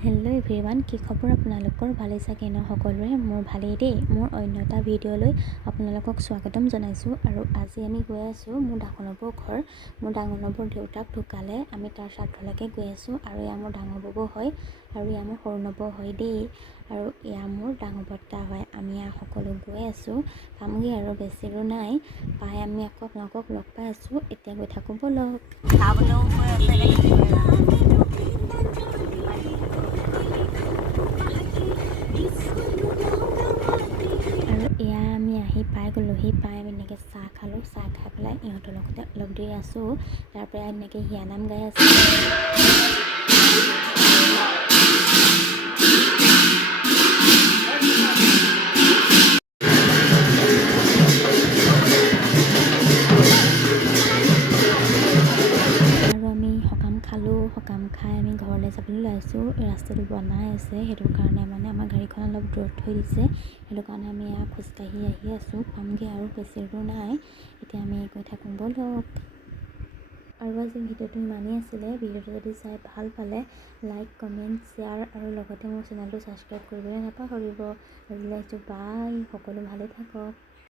Hello' everyone, কি খবৰ আপোনালোকৰ? ভালেই চাগে ন সকলোৰে? মোৰ ভালেই দেই। মোৰ অন্য এটা ভিডিঅ'লৈ আপোনালোকক স্বাগতম জনাইছোঁ। আৰু আজি আমি গৈ আছোঁ মোৰ ডাঙৰ নবৌৰ ঘৰ। মোৰ ডাঙৰ নবৌৰ দেউতাক ঢুকালে, আমি তাৰ শ্ৰাদ্ধলৈকে গৈ আছোঁ। আৰু এয়া মোৰ ডাঙৰ ববৌ হয় আৰু এয়া মোৰ সৰু নবৌ হয় দেই। আৰু এয়া মোৰ ডাঙৰ বৰ্তা হয়। আমি সকলো গৈ আছোঁ, পামগৈ আৰু বেছি দূৰ নাই। পাই আমি আকৌ আপোনালোকক লগ পাই আছোঁ। এতিয়া গৈ থাকোঁ ব'লক। চাবলৈও গৈ আছে আৰু এয়া আমি আহি পাই গ'লোহি। পাই আমি এনেকৈ চাহ খালোঁ। চাহ খাই পেলাই ইহঁতৰ লগতে অলপ দেৰি আছোঁ। তাৰপৰা এনেকৈ হিয়া নাম গাই আছে। আৰু আমি সকাম খালোঁ। সকাম খাই আমি ঘৰলৈ যাবলৈ ওলাইছোঁ। ৰাস্তাটো বনাই আছে, সেইটো কাৰণে মানে আমাৰ গাড়ীখন অলপ দূৰত থৈ দিছে। সেইটো কাৰণে আমি এয়া খোজকাঢ়ি আহি আছোঁ। পামগৈ আৰু বেছি দূৰ নাই। এতিয়া আমি গৈ থাকোঁ ব'লক। আৰু আজি ভিডিঅ'টো ইমানেই আছিলে। ভিডিঅ'টো যদি চাই ভাল পালে লাইক, কমেণ্ট, শ্বেয়াৰ আৰু লগতে মোৰ চেনেলটো ছাবস্ক্ৰাইব কৰিবলৈ নাপাহৰিব। আজিলৈ বাই, সকলো ভালে থাকক।